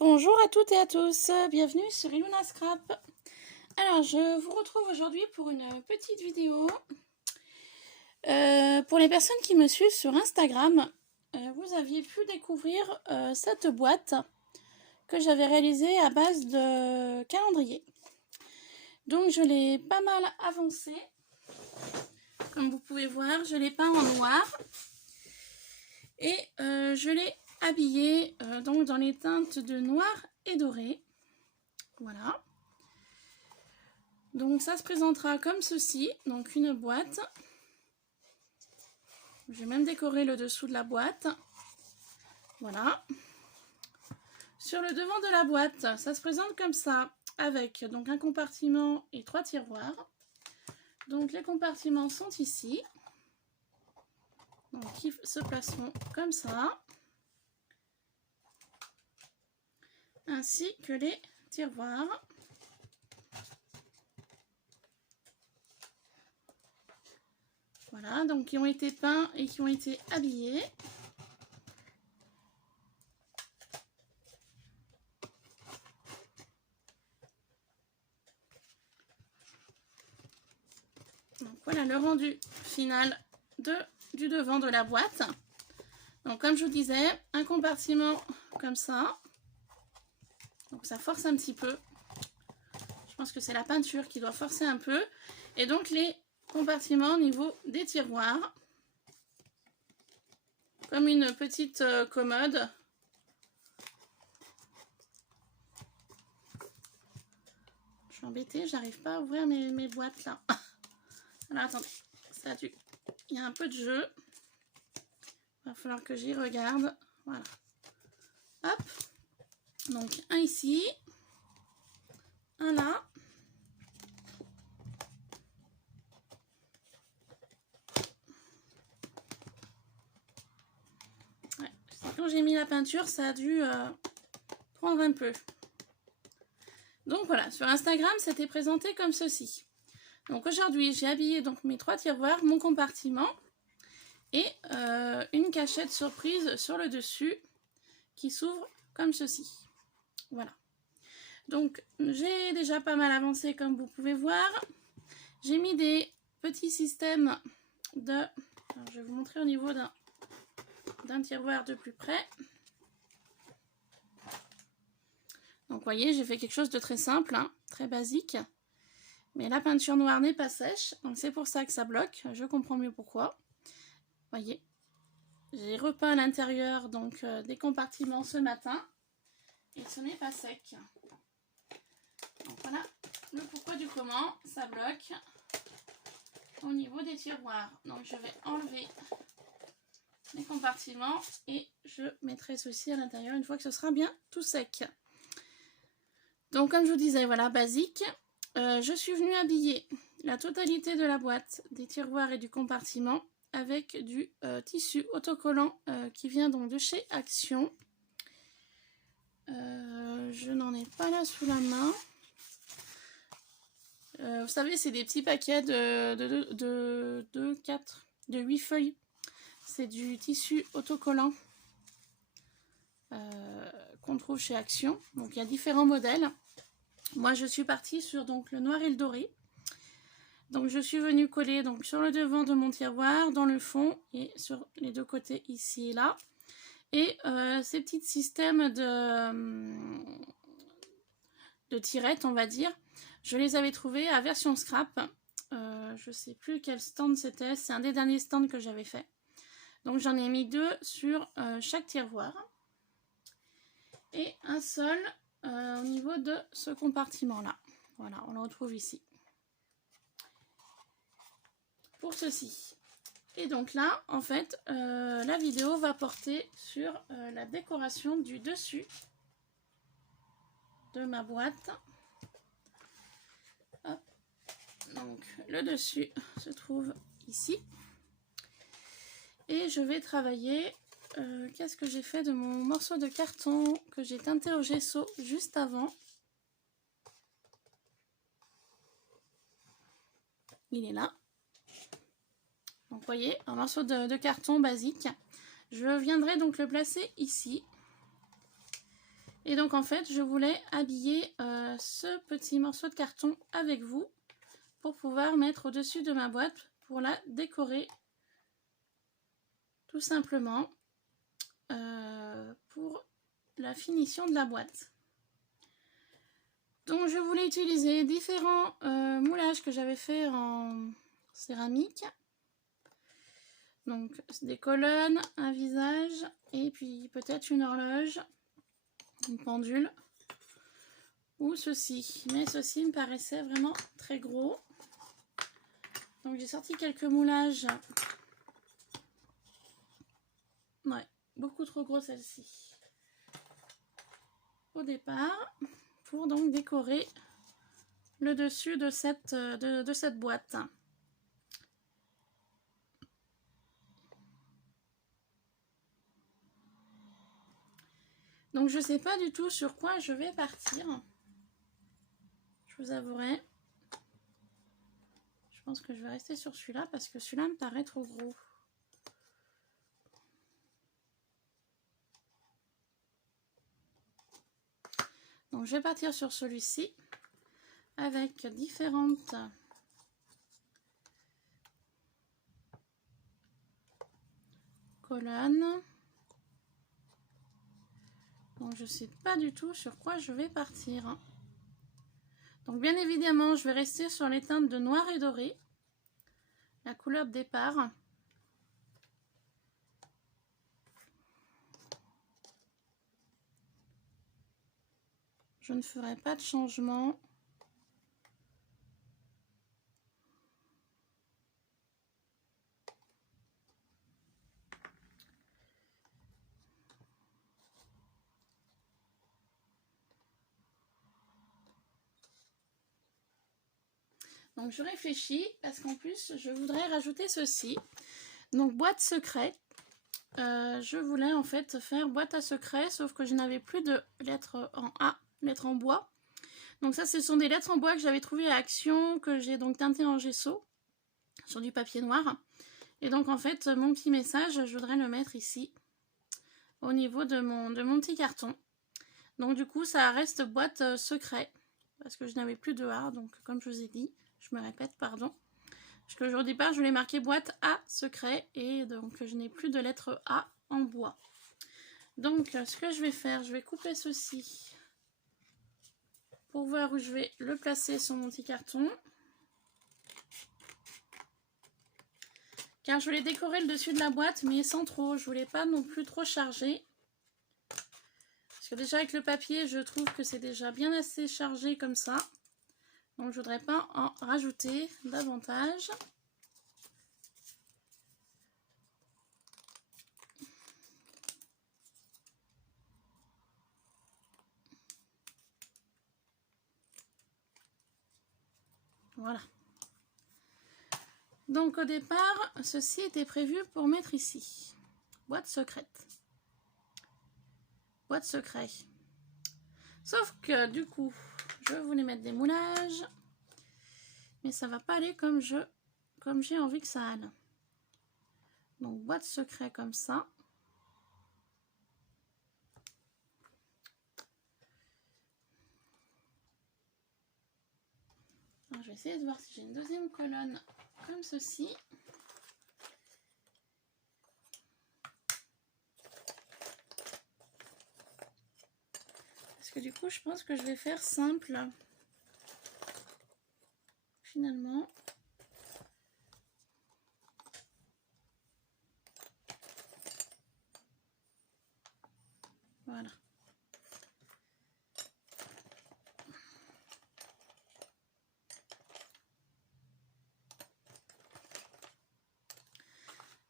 Bonjour à toutes et à tous, bienvenue sur Iluna Scrap. Alors je vous retrouve aujourd'hui pour une petite vidéo. Pour les personnes qui me suivent sur Instagram, vous aviez pu découvrir cette boîte que j'avais réalisée à base de calendrier. Donc je l'ai pas mal avancée. Comme vous pouvez voir, je l'ai peint en noir. Et je l'ai habillé donc dans les teintes de noir et doré. Voilà. Donc ça se présentera comme ceci, donc une boîte. Je vais même décorer le dessous de la boîte. Voilà. Sur le devant de la boîte, ça se présente comme ça, avec donc un compartiment et 3 tiroirs. Donc les compartiments sont ici. Donc ils se placeront comme ça. Ainsi que les tiroirs. Voilà, donc qui ont été peints et qui ont été habillés. Donc voilà le rendu final du devant de la boîte. Donc comme je vous disais, un compartiment comme ça. Donc ça force un petit peu. Je pense que c'est la peinture qui doit forcer un peu. Et donc les compartiments au niveau des tiroirs. Comme une petite commode. Je suis embêtée, j'arrive pas à ouvrir mes boîtes là. Alors attendez, ça a dû... Il y a un peu de jeu. Il va falloir que j'y regarde. Voilà. Hop. Donc un ici. Un là. Ouais. Quand j'ai mis la peinture, ça a dû prendre un peu. Donc voilà, sur Instagram, c'était présenté comme ceci. Donc aujourd'hui, j'ai habillé donc mes 3 tiroirs, mon compartiment et une cachette surprise sur le dessus qui s'ouvre comme ceci. Voilà. Donc j'ai déjà pas mal avancé comme vous pouvez voir. J'ai mis des petits systèmes de... Alors, je vais vous montrer au niveau d'un tiroir de plus près. Donc vous voyez, j'ai fait quelque chose de très simple, hein, très basique. Mais la peinture noire n'est pas sèche, donc c'est pour ça que ça bloque. Je comprends mieux pourquoi. Vous voyez, j'ai repeint à l'intérieur donc des compartiments ce matin. Et ce n'est pas sec. Donc voilà le pourquoi du comment, ça bloque au niveau des tiroirs. Donc je vais enlever les compartiments et je mettrai ceci à l'intérieur une fois que ce sera bien tout sec. Donc comme je vous disais, voilà, basique. Je suis venue habiller la totalité de la boîte, des tiroirs et du compartiment avec du tissu autocollant qui vient donc de chez Action. Je n'en ai pas là sous la main. Vous savez, c'est des petits paquets de 8 feuilles. C'est du tissu autocollant qu'on trouve chez Action. Donc il y a différents modèles. Moi je suis partie sur donc le noir et le doré. Donc je suis venue coller donc sur le devant de mon tiroir, dans le fond et sur les deux côtés ici et là. Et ces petits systèmes de tirettes, on va dire, je les avais trouvés à version scrap. Je sais plus quel stand c'était, c'est un des derniers stands que j'avais fait. Donc j'en ai mis 2 sur chaque tiroir. Et un seul au niveau de ce compartiment là. Voilà, on le retrouve ici. Pour ceci. Et donc là, en fait, la vidéo va porter sur la décoration du dessus de ma boîte. Hop. Donc le dessus se trouve ici. Et je vais travailler... qu'est-ce que j'ai fait de mon morceau de carton que j'ai teinté au gesso juste avant. Il est là. Donc vous voyez, un morceau de carton basique. Je viendrai donc le placer ici. Et donc en fait, je voulais habiller ce petit morceau de carton avec vous pour pouvoir mettre au-dessus de ma boîte pour la décorer tout simplement pour la finition de la boîte. Donc je voulais utiliser différents moulages que j'avais fait en céramique. Donc des colonnes, un visage et puis peut-être une horloge, une pendule ou ceci. Mais ceci me paraissait vraiment très gros. Donc j'ai sorti quelques moulages. Ouais, beaucoup trop gros celle-ci. Au départ, pour donc décorer le dessus de cette boîte. Donc je sais pas du tout sur quoi je vais partir. Je vous avouerai. Je pense que je vais rester sur celui-là parce que celui-là me paraît trop gros. Donc je vais partir sur celui-ci avec différentes colonnes. Donc je sais pas du tout sur quoi je vais partir. Donc bien évidemment, je vais rester sur les teintes de noir et doré, la couleur de départ. Je ne ferai pas de changement. Donc je réfléchis parce qu'en plus je voudrais rajouter ceci. Donc boîte secrète. Je voulais en fait faire boîte à secret, sauf que je n'avais plus de lettres en A, lettres en bois. Donc ça, ce sont des lettres en bois que j'avais trouvées à Action, que j'ai donc teintées en gesso sur du papier noir. Et donc en fait, mon petit message, je voudrais le mettre ici, au niveau de mon petit carton. Donc du coup, ça reste boîte secret, parce que je n'avais plus de A, donc comme je vous ai dit, je me répète, pardon. Parce que au départ, je voulais marquer boîte à secret, et donc je n'ai plus de lettre A en bois. Donc ce que je vais faire, je vais couper ceci pour voir où je vais le placer sur mon petit carton. Car je voulais décorer le dessus de la boîte, mais sans trop. Je voulais pas non plus trop charger. Parce que déjà avec le papier, je trouve que c'est déjà bien assez chargé comme ça. Donc je voudrais pas en rajouter davantage. Voilà. Donc au départ, ceci était prévu pour mettre ici. Boîte secrète. Boîte secret. Sauf que du coup, je voulais mettre des moulages. Mais ça va pas aller comme j'ai envie que ça aille. Donc boîte secret comme ça. Alors, je vais essayer de voir si j'ai une deuxième colonne comme ceci. Parce que du coup, je pense que je vais faire simple. Finalement. Voilà.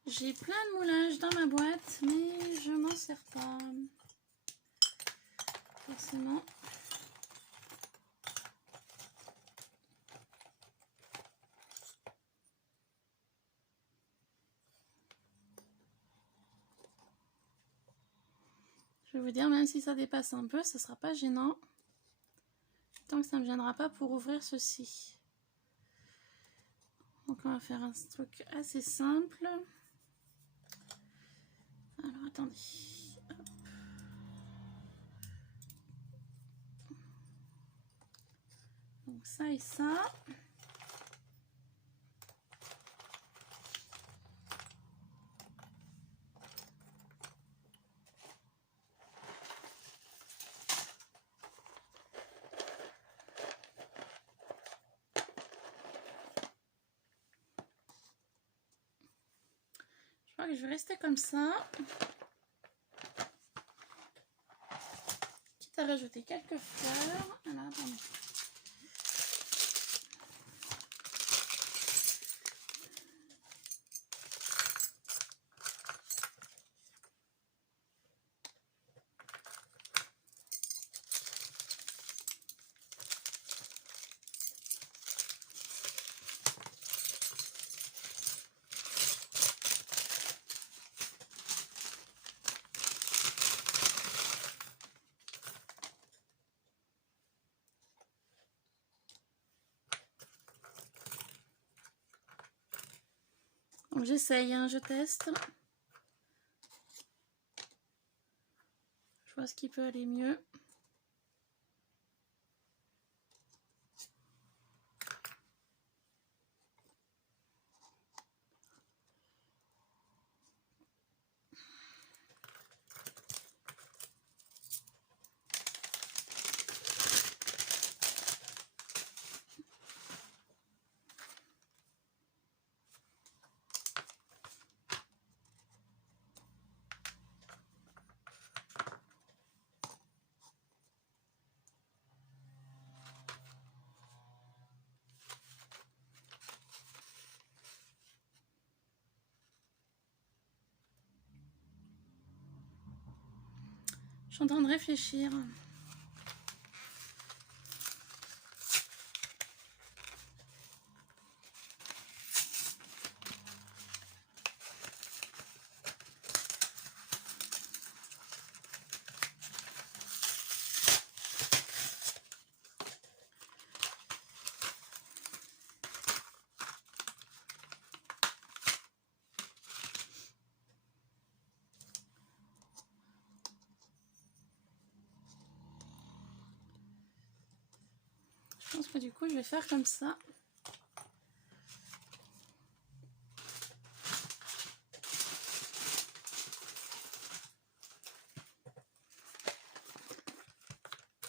J'ai plein de moulages dans ma boîte, mais je m'en sers pas. Forcément. Je vais vous dire, même si ça dépasse un peu, ce sera pas gênant. Tant que ça ne me gênera pas pour ouvrir ceci. Donc on va faire un truc assez simple. Alors attendez. Hop. Donc ça et ça. Je crois que je vais rester comme ça. Quitte à rajouter quelques fleurs. Alors, attendez. Donc j'essaye, hein, je teste. Je vois ce qui peut aller mieux. Je suis en train de réfléchir. Je pense que du coup, je vais faire comme ça.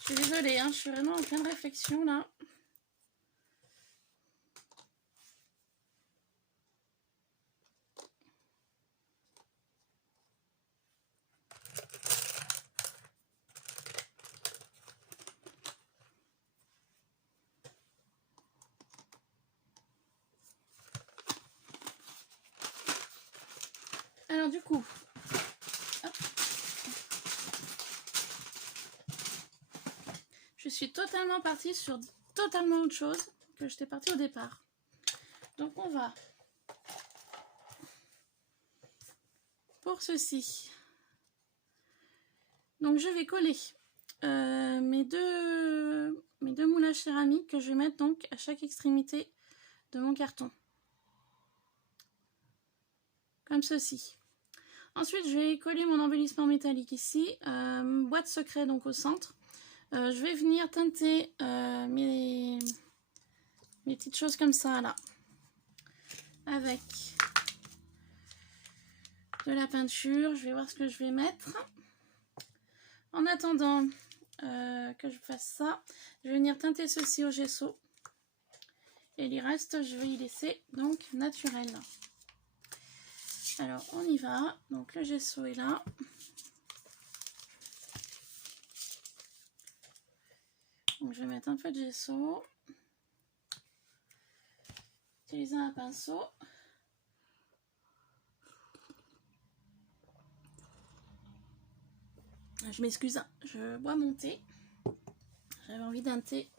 Je suis désolée, hein, je suis vraiment en pleine réflexion là. Alors du coup, hop. Je suis totalement partie sur totalement autre chose que j'étais partie au départ. Donc on va, pour ceci, donc je vais coller mes deux moulages céramiques que je vais mettre donc à chaque extrémité de mon carton. Comme ceci. Ensuite, je vais coller mon embellissement métallique ici, boîte secret donc au centre. Je vais venir teinter mes petites choses comme ça là, avec de la peinture. Je vais voir ce que je vais mettre. En attendant que je fasse ça, je vais venir teinter ceci au gesso. Et le reste, je vais y laisser donc naturel. Alors, on y va. Donc, le gesso est là. Donc, je vais mettre un peu de gesso. Utiliser un pinceau. Je m'excuse, je bois mon thé. J'avais envie d'un thé.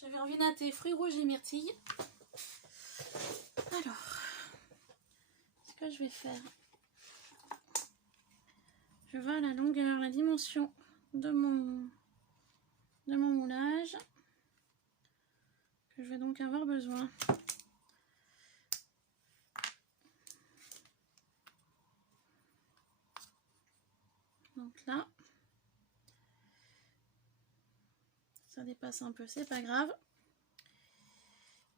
J'avais envie d'un thé fruits rouges et myrtille. Alors, ce que je vais faire, je vois la longueur, la dimension de mon moulage que je vais donc avoir besoin. Donc là, ça dépasse un peu, c'est pas grave.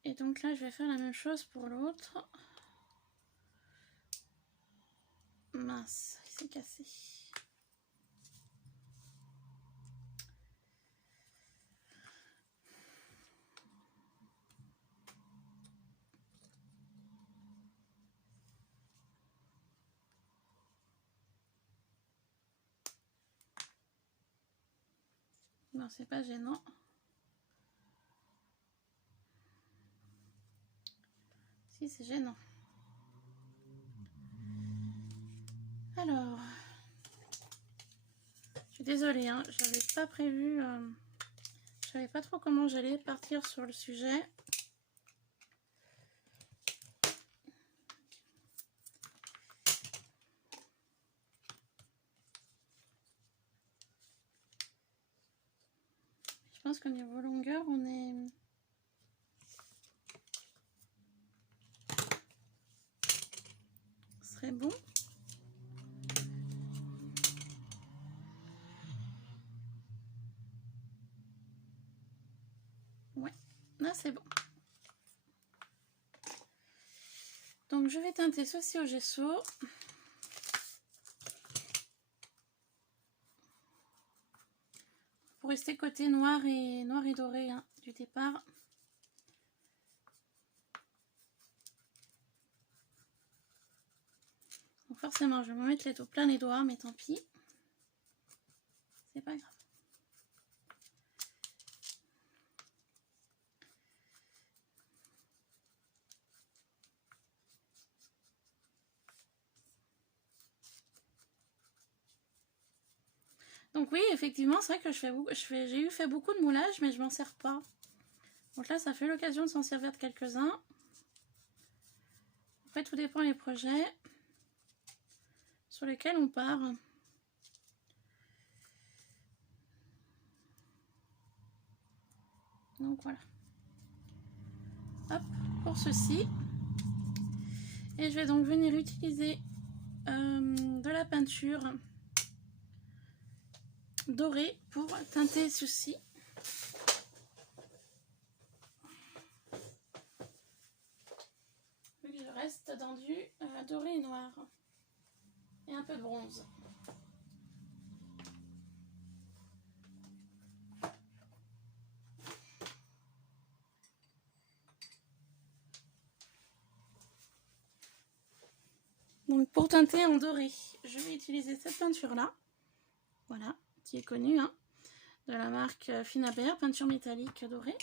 Et donc là, je vais faire la même chose pour l'autre. Mince, il s'est cassé. Non, c'est pas gênant. Si, c'est gênant. Alors, je suis désolée, hein, j'avais pas prévu, je savais pas trop comment j'allais partir sur le sujet. Je pense qu'au niveau longueur, on est... Ce serait bon. Ouais, là c'est bon. Donc je vais teinter ceci au gesso. Pour rester côté noir et doré hein, du départ. Donc forcément, je vais me mettre les taux plein les doigts, mais tant pis. C'est pas grave. Donc oui, effectivement, c'est vrai que j'ai fait beaucoup de moulage, mais je m'en sers pas. Donc là, ça fait l'occasion de s'en servir de quelques-uns. Après, tout dépend des projets sur lesquels on part. Donc voilà. Hop, pour ceci. Et je vais donc venir utiliser de la peinture dorée pour teinter ceci. Vu que je reste dans du doré et noir. Et un peu de bronze. Donc pour teinter en doré, je vais utiliser cette peinture là, voilà, qui est connue, hein, de la marque Finabert, peinture métallique dorée.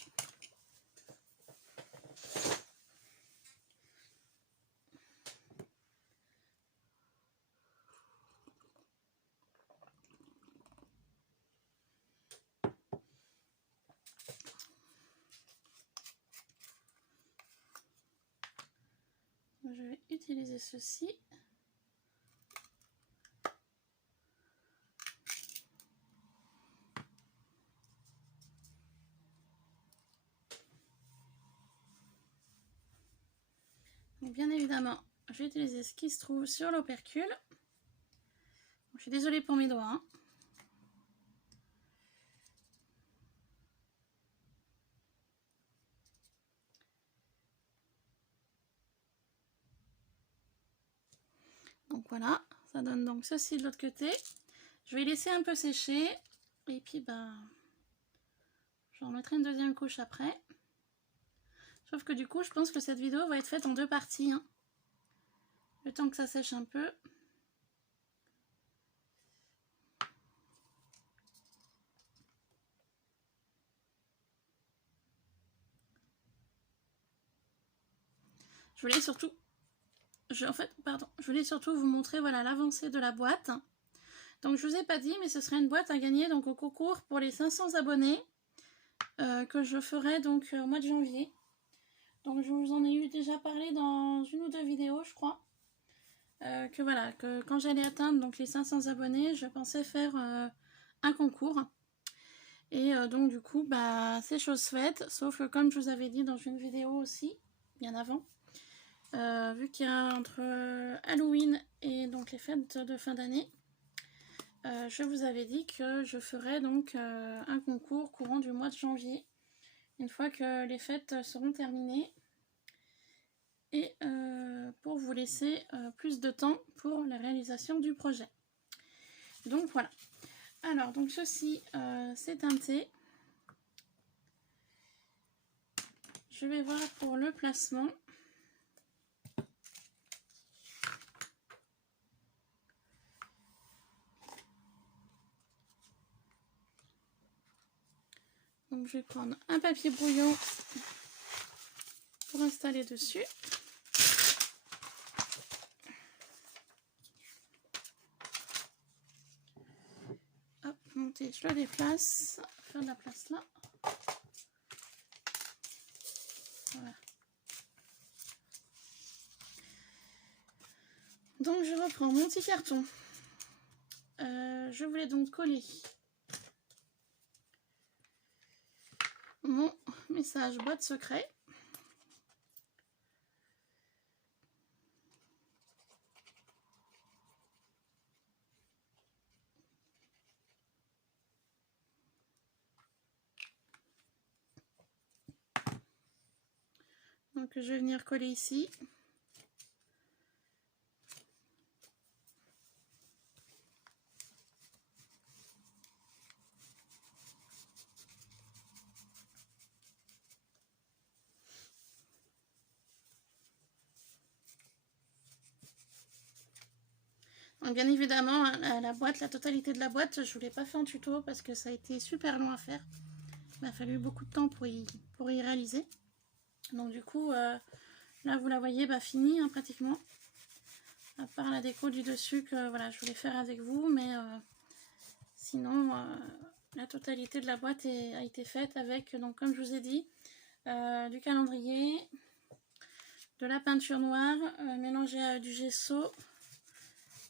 Je vais utiliser ceci. Et bien évidemment, je vais utiliser ce qui se trouve sur l'opercule. Je suis désolée pour mes doigts. Hein. Donc voilà, ça donne donc ceci de l'autre côté. Je vais laisser un peu sécher et puis ben, j'en mettrai une deuxième couche après. Sauf que du coup, je pense que cette vidéo va être faite en deux parties. Hein. Le temps que ça sèche un peu. Je voulais surtout, je voulais surtout vous montrer voilà l'avancée de la boîte. Donc je vous ai pas dit, mais ce serait une boîte à gagner donc au concours pour les 500 abonnés que je ferai donc au mois de janvier. Donc je vous en ai eu déjà parlé dans une ou deux vidéos, je crois. Que voilà, que quand j'allais atteindre donc les 500 abonnés, je pensais faire un concours. Et donc du coup, bah c'est chose faite. Sauf que comme je vous avais dit dans une vidéo aussi, bien avant, vu qu'il y a entre Halloween et donc les fêtes de fin d'année, je vous avais dit que je ferais donc un concours courant du mois de janvier, une fois que les fêtes seront terminées, et pour vous laisser plus de temps pour la réalisation du projet. Donc voilà. Alors, donc ceci, c'est teinté. Je vais voir pour le placement. Donc je vais prendre un papier brouillon pour installer dessus. Hop, monter, je le déplace, faire de la place là. Voilà. Donc je reprends mon petit carton. Je voulais donc coller mon message boîte secret. Donc je vais venir coller ici. Donc bien évidemment, la boîte, la totalité de la boîte, je ne vous l'ai pas fait en tuto parce que ça a été super long à faire. Il m'a fallu beaucoup de temps pour y réaliser. Donc du coup, là vous la voyez finie hein, pratiquement. À part la déco du dessus que voilà, je voulais faire avec vous, mais sinon la totalité de la boîte a été faite avec, donc comme je vous ai dit, du calendrier, de la peinture noire mélangée à du gesso.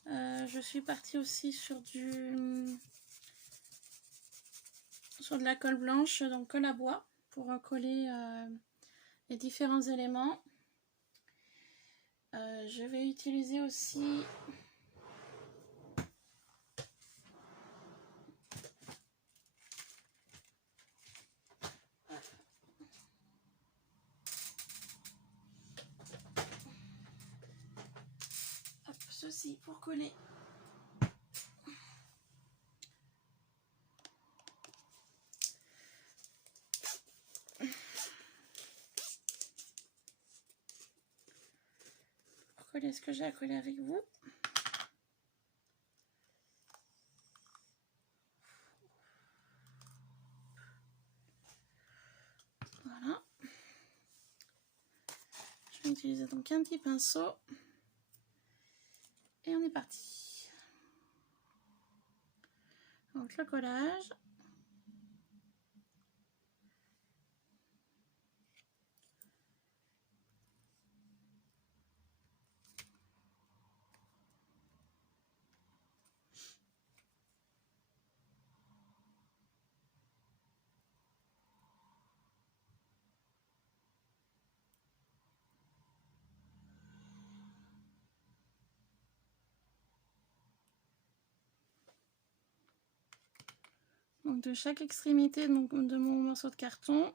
Je suis partie aussi sur de la colle blanche, donc colle à bois, pour coller les différents éléments. Je vais utiliser aussi ceci pour coller ce que j'ai à coller avec vous. Voilà. Je vais utiliser donc un petit pinceau et on est parti. Donc le collage. Donc de chaque extrémité donc, de mon morceau de carton.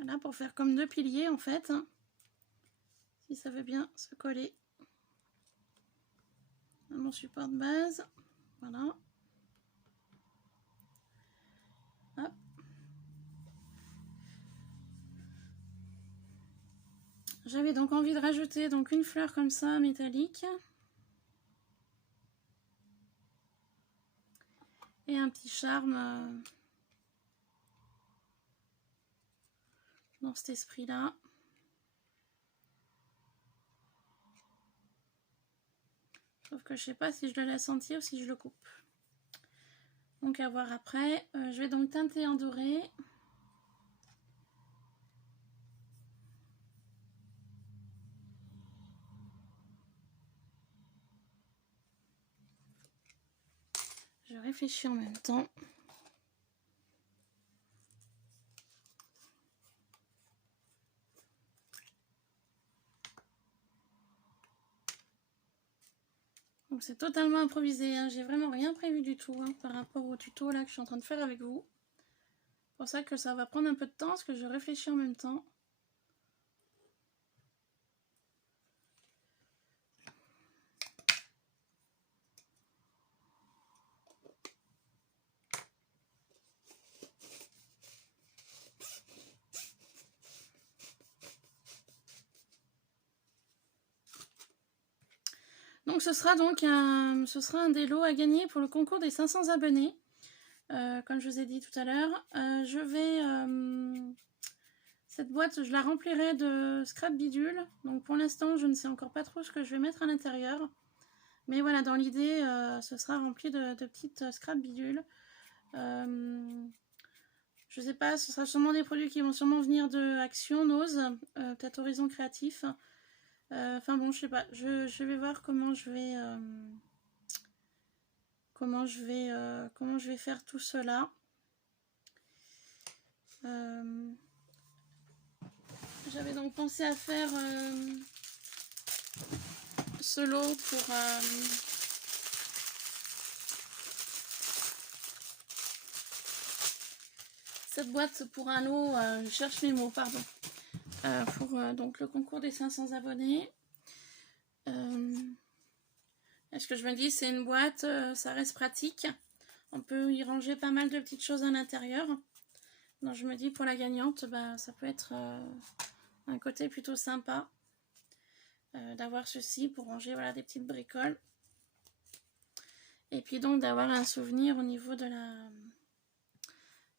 Voilà, pour faire comme deux piliers en fait, hein, si ça veut bien se coller à mon support de base. Voilà. Hop. J'avais donc envie de rajouter donc une fleur comme ça métallique et un petit charme dans cet esprit là. Sauf que je sais pas si je le laisse entier ou si je le coupe. Donc à voir après. Je vais donc teinter en doré. Je réfléchis en même temps. Donc c'est totalement improvisé, hein. J'ai vraiment rien prévu du tout hein, par rapport au tuto là que je suis en train de faire avec vous. C'est pour ça que ça va prendre un peu de temps parce que je réfléchis en même temps. Donc ce sera un des lots à gagner pour le concours des 500 abonnés. Comme je vous ai dit tout à l'heure, cette boîte, je la remplirai de scrap bidule. Donc pour l'instant, je ne sais encore pas trop ce que je vais mettre à l'intérieur. Mais voilà, dans l'idée, ce sera rempli de petites scrap bidules. Je sais pas, ce sera sûrement des produits qui vont sûrement venir de Action, Nose, peut-être Horizon Créatif. Enfin bon, je sais pas. Je vais voir comment je vais faire tout cela. J'avais donc pensé à faire ce lot pour cette boîte pour un lot, je cherche mes mots, pardon, pour donc le concours des 500 abonnés. Est-ce que je me dis, c'est une boîte, ça reste pratique. On peut y ranger pas mal de petites choses à l'intérieur. Donc je me dis, pour la gagnante, bah, ça peut être un côté plutôt sympa d'avoir ceci pour ranger voilà, des petites bricoles. Et puis donc d'avoir un souvenir au niveau de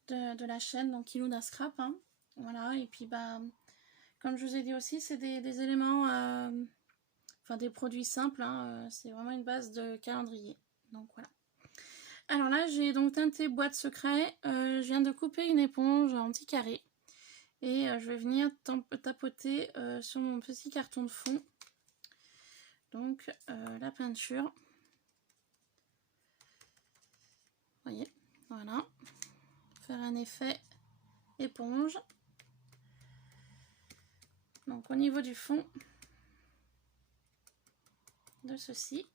la chaîne, donc Kilouda Scrap. Hein. Voilà, et puis bah, comme je vous ai dit aussi, c'est des éléments, enfin des produits simples. Hein, c'est vraiment une base de calendrier. Donc voilà. Alors là, j'ai donc teinté boîte secret. Je viens de couper une éponge en petits carrés. Et je vais venir tapoter sur mon petit carton de fond. Donc la peinture. Vous voyez, voilà. Faire un effet éponge. Donc au niveau du fond de ceci.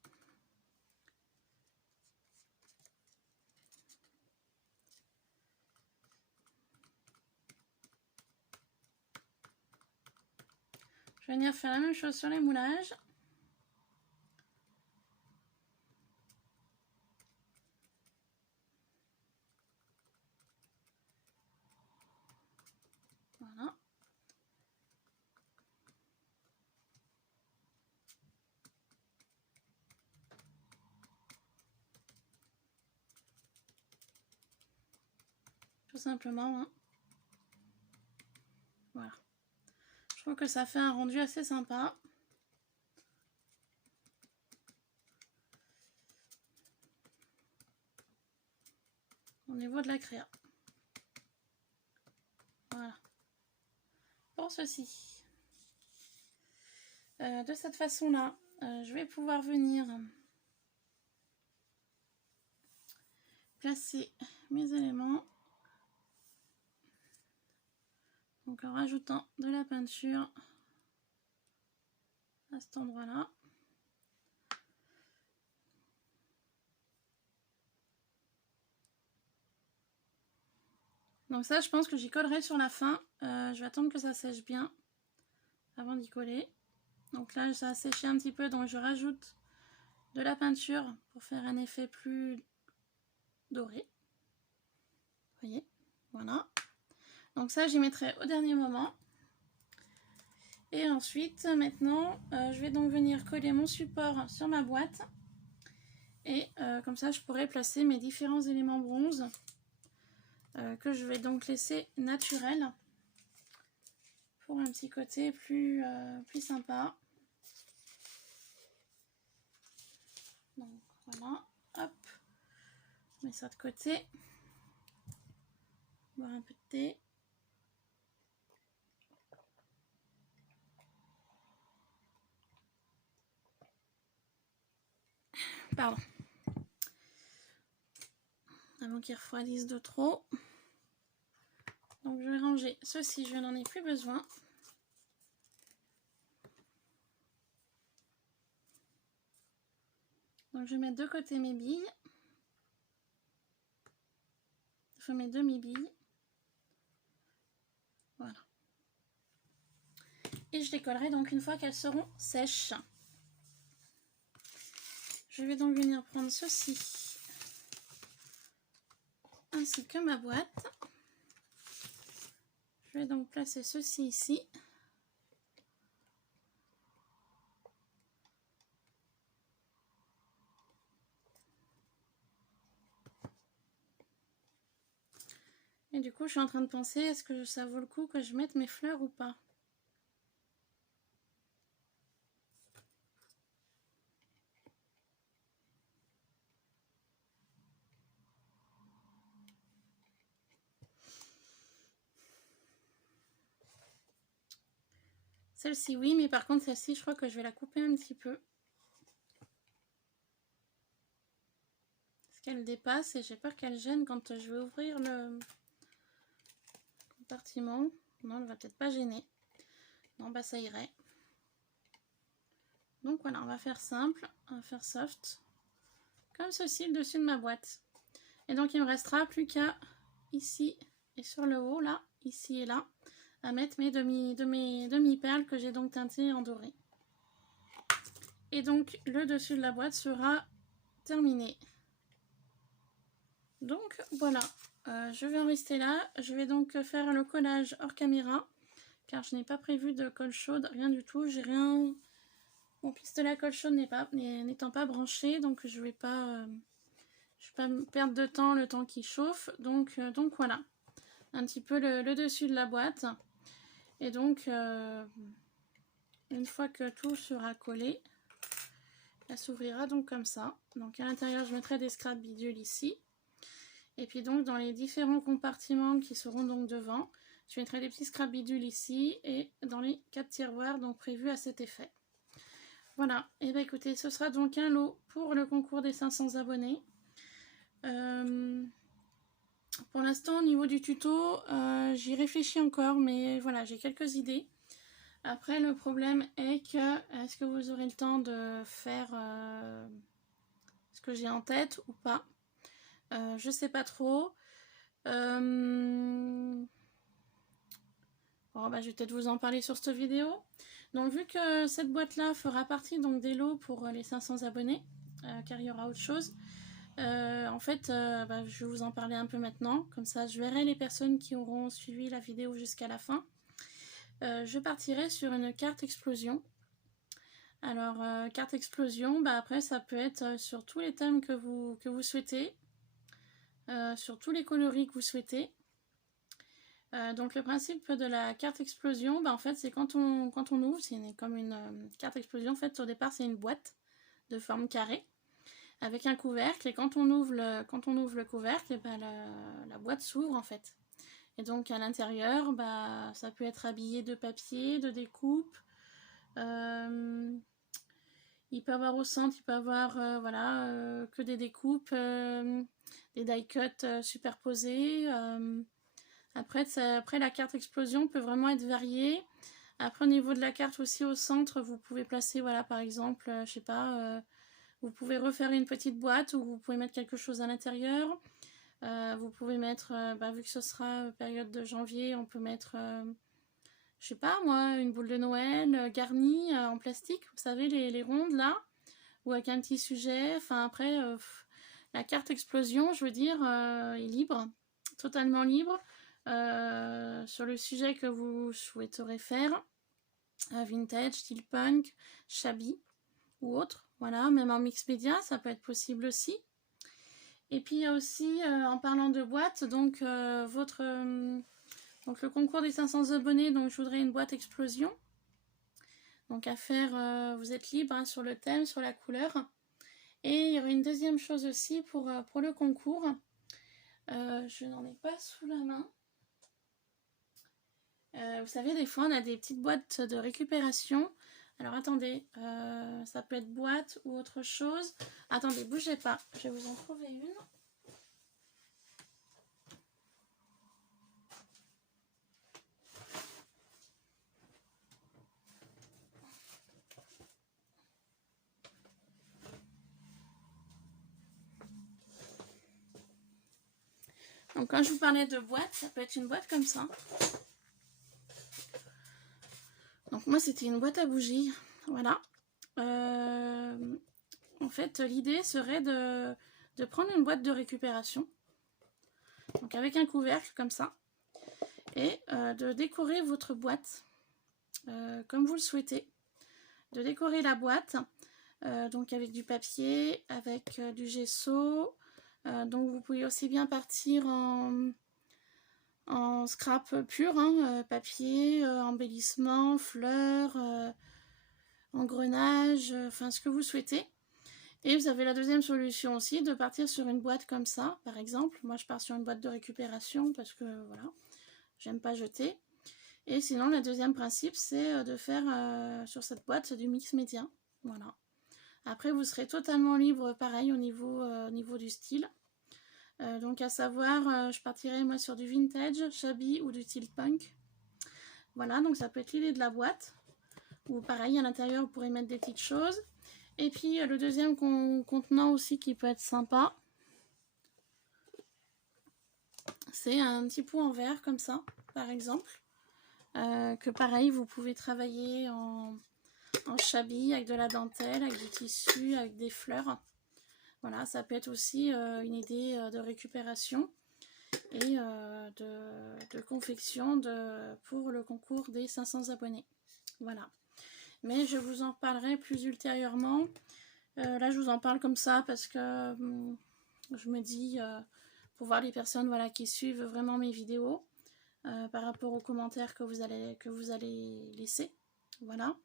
Je vais venir faire la même chose sur les moulages. Voilà. Tout simplement. Hein. Voilà. Je trouve que ça fait un rendu assez sympa. Au niveau de la créa. Voilà. Pour ceci. De cette façon-là, je vais pouvoir venir placer mes éléments. Donc en rajoutant de la peinture à cet endroit-là. Donc ça, je pense que j'y collerai sur la fin. Je vais attendre que ça sèche bien avant d'y coller. Donc là, ça a séché un petit peu, donc je rajoute de la peinture pour faire un effet plus doré. Vous voyez, voilà. Donc ça, j'y mettrai au dernier moment. Et ensuite, maintenant, je vais donc venir coller mon support sur ma boîte. Et comme ça, je pourrai placer mes différents éléments bronze que je vais donc laisser naturels pour un petit côté plus sympa. Voilà, hop, on met ça de côté. Boire un peu de thé. Pardon. Avant qu'il refroidisse de trop. Donc je vais ranger ceci, je n'en ai plus besoin. Donc je vais mettre de côté mes billes. Je mets demi-billes. Voilà. Et je les collerai donc une fois qu'elles seront sèches. Je vais donc venir prendre ceci, ainsi que ma boîte. Je vais donc placer ceci ici. Et du coup, je suis en train de penser, est-ce que ça vaut le coup que je mette mes fleurs ou pas? Celle-ci, oui, mais par contre, celle-ci, je crois que je vais la couper un petit peu. Parce qu'elle dépasse et j'ai peur qu'elle gêne quand je vais ouvrir le compartiment. Non, elle va peut-être pas gêner. Non, bah ça irait. Donc voilà, on va faire simple, on va faire soft. Comme ceci, le dessus de ma boîte. Et donc, il me restera plus qu'à ici et sur le haut, là, ici et là, à mettre mes demi-perles que j'ai donc teintées en doré. Et donc, le dessus de la boîte sera terminé. Donc, voilà. Je vais en rester là. Je vais donc faire le collage hors caméra, car je n'ai pas prévu de colle chaude, rien du tout. J'ai rien... Mon pistolet à colle chaude n'étant pas branché, donc je vais pas me perdre de temps, le temps qui chauffe. Donc voilà. Un petit peu le dessus de la boîte. Et donc, une fois que tout sera collé, elle s'ouvrira donc comme ça. Donc à l'intérieur, je mettrai des scraps bidules ici. Et puis donc, dans les différents compartiments qui seront donc devant, je mettrai des petits scraps bidules ici et dans les 4 tiroirs donc prévus à cet effet. Voilà. Et bien écoutez, ce sera donc un lot pour le concours des 500 abonnés. Pour l'instant, au niveau du tuto, j'y réfléchis encore, mais voilà, j'ai quelques idées. Après, le problème est que, est-ce que vous aurez le temps de faire ce que j'ai en tête ou pas? Je sais pas trop. Bon, bah, je vais peut-être vous en parler sur cette vidéo. Donc, vu que cette boîte-là fera partie donc, des lots pour les 500 abonnés, car il y aura autre chose, en fait, bah, je vais vous en parler un peu maintenant. Comme ça, je verrai les personnes qui auront suivi la vidéo jusqu'à la fin. Je partirai sur une carte explosion. Alors, carte explosion, bah après, ça peut être sur tous les thèmes que vous souhaitez, sur tous les coloris que vous souhaitez. Donc, le principe de la carte explosion, bah en fait, c'est quand on ouvre, c'est comme une carte explosion. En fait, au départ, c'est une boîte de forme carrée avec un couvercle. Et quand on ouvre le couvercle, et bah, la boîte s'ouvre en fait. Et donc, à l'intérieur, bah, ça peut être habillé de papier, de découpe. Il peut avoir au centre, il peut avoir voilà, que des découpes, des die cuts superposés. Après, la carte explosion peut vraiment être variée. Après, au niveau de la carte aussi au centre, vous pouvez placer, voilà, par exemple, je sais pas, vous pouvez refaire une petite boîte où vous pouvez mettre quelque chose à l'intérieur. Vous pouvez mettre, bah, vu que ce sera période de janvier, on peut mettre... je sais pas moi, une boule de Noël garnie en plastique, vous savez, les rondes là, ou avec un petit sujet. Enfin après, la carte explosion, je veux dire, est libre, totalement libre, sur le sujet que vous souhaiterez faire, vintage, steampunk, shabby ou autre. Voilà, même en mix média, ça peut être possible aussi. Et puis il y a aussi, en parlant de boîte, donc donc le concours des 500 abonnés, donc je voudrais une boîte explosion. Donc à faire, vous êtes libre hein, sur le thème, sur la couleur. Et il y aurait une deuxième chose aussi pour le concours. Je n'en ai pas sous la main. Vous savez, des fois, on a des petites boîtes de récupération. Alors, attendez, ça peut être boîte ou autre chose. Attendez, bougez pas, je vais vous en trouver une. Donc, quand je vous parlais de boîte, ça peut être une boîte comme ça. Donc, moi, c'était une boîte à bougies. Voilà. En fait, l'idée serait de prendre une boîte de récupération. Donc, avec un couvercle comme ça. Et de décorer votre boîte comme vous le souhaitez. De décorer la boîte, donc avec du papier, avec du gesso. Donc, vous pouvez aussi bien partir en scrap pur, hein, papier, embellissement, fleurs, engrenage, enfin ce que vous souhaitez. Et vous avez la deuxième solution aussi, de partir sur une boîte comme ça, par exemple. Moi, je pars sur une boîte de récupération parce que, voilà, j'aime pas jeter. Et sinon, le deuxième principe, c'est de faire sur cette boîte du mix média. Voilà. Après, vous serez totalement libre, pareil, au niveau du style. Donc, à savoir, je partirai, moi, sur du vintage, shabby ou du style punk. Voilà, donc ça peut être l'idée de la boîte. Ou pareil, à l'intérieur, vous pourrez mettre des petites choses. Et puis le deuxième contenant aussi qui peut être sympa, c'est un petit pot en verre comme ça, par exemple. Que pareil, vous pouvez travailler en shabby, avec de la dentelle, avec du tissu, avec des fleurs. Voilà, ça peut être aussi une idée de récupération et de confection pour le concours des 500 abonnés. Voilà. Mais je vous en parlerai plus ultérieurement. Là, je vous en parle comme ça parce que je me dis, pour voir les personnes, voilà, qui suivent vraiment mes vidéos, par rapport aux commentaires que vous allez laisser. Voilà.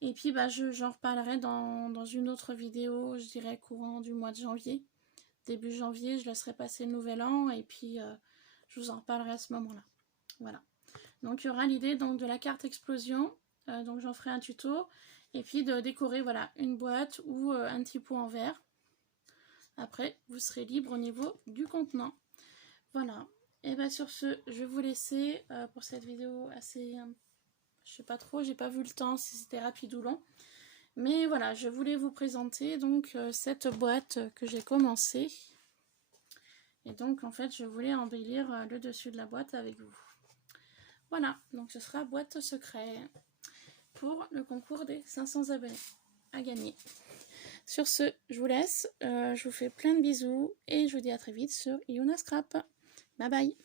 Et puis, bah, j'en reparlerai dans une autre vidéo, je dirais courant du mois de janvier. Début janvier, je laisserai passer le nouvel an et puis je vous en reparlerai à ce moment-là. Voilà. Donc, il y aura l'idée de la carte explosion. Donc j'en ferai un tuto et puis de décorer, voilà, une boîte ou un petit pot en verre. Après vous serez libre au niveau du contenant. Voilà, et bien sur ce, je vais vous laisser pour cette vidéo assez, je sais pas trop, j'ai pas vu le temps si c'était rapide ou long, mais voilà, je voulais vous présenter donc cette boîte que j'ai commencé, et donc en fait je voulais embellir le dessus de la boîte avec vous. Voilà, donc ce sera boîte secret pour le concours des 500 abonnés à gagner. Sur ce, je vous laisse, je vous fais plein de bisous et je vous dis à très vite sur Yuna Scrap. Bye bye.